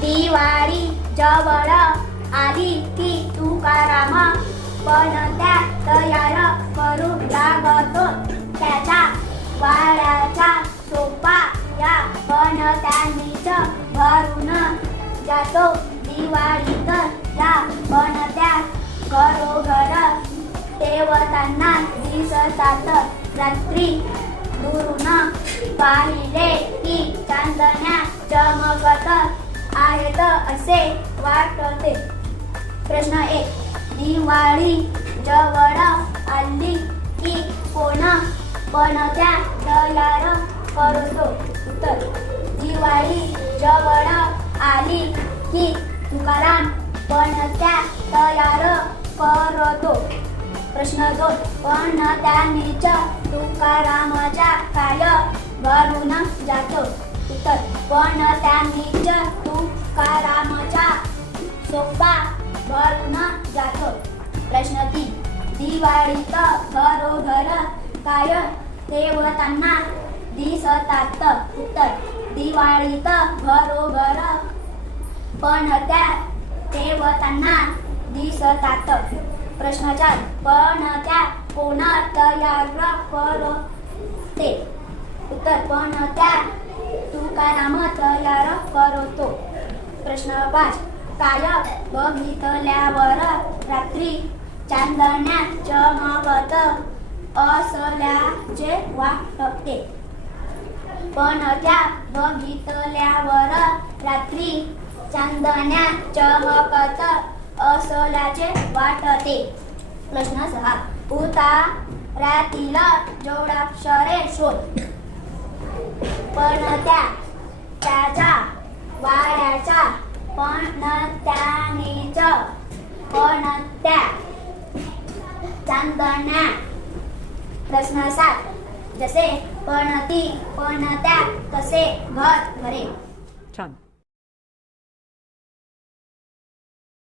दिवाळी जवळ आली की तुकाराम पणत्या तयार करू लागतो. त्याच्या वाड्याचा सोपा या पणत्यांनीच भरून जातो. दिवाळीत या पणत्या घरोघर तेवताना दिसतात. रात्री दुरून पाहिले की चांदण्या चमकत आहेत असे वाटते. प्रश्न 1. दिवाळी जवळ आली की कोण पणत्या तयार करतो? उत्तर. दिवाळी जवळ आली की तुकाराम पणत्या तयार करतो. प्रश्न 2. पणत्यांनीच तुकारामाच्या काय भरून जातो? उत्तर. पणत्यांनीच तुकारामाच्या सोपा भरून जातो. प्रश्न 3. दिवाळीत घरोघर काय तेवताना दिसतात? उत्तर. दिवाळीत घरोघर पणत्या तेवताना दिसतात. प्रश्न 4. पणत्या कोण तयार करते? उत्तर. पणत्या तुकाराम तयार करतो. प्रश्न 5. काय बघितल्यावर रात्री चांदण्या चमकत असल्याचे वाटते? पणत्या बघितल्यावर रात्री चांदण्या चमकत असल्याचे वाटते. प्रश्न 6. उताऱ्यातील जोडाक्षरे शोध. पणत्या त्याच्या वाड्याचा पणत्यानीच पणत्या चांदण्या. प्रश्न 7. जसे पणती पणत्या तसे घर घरे. छान.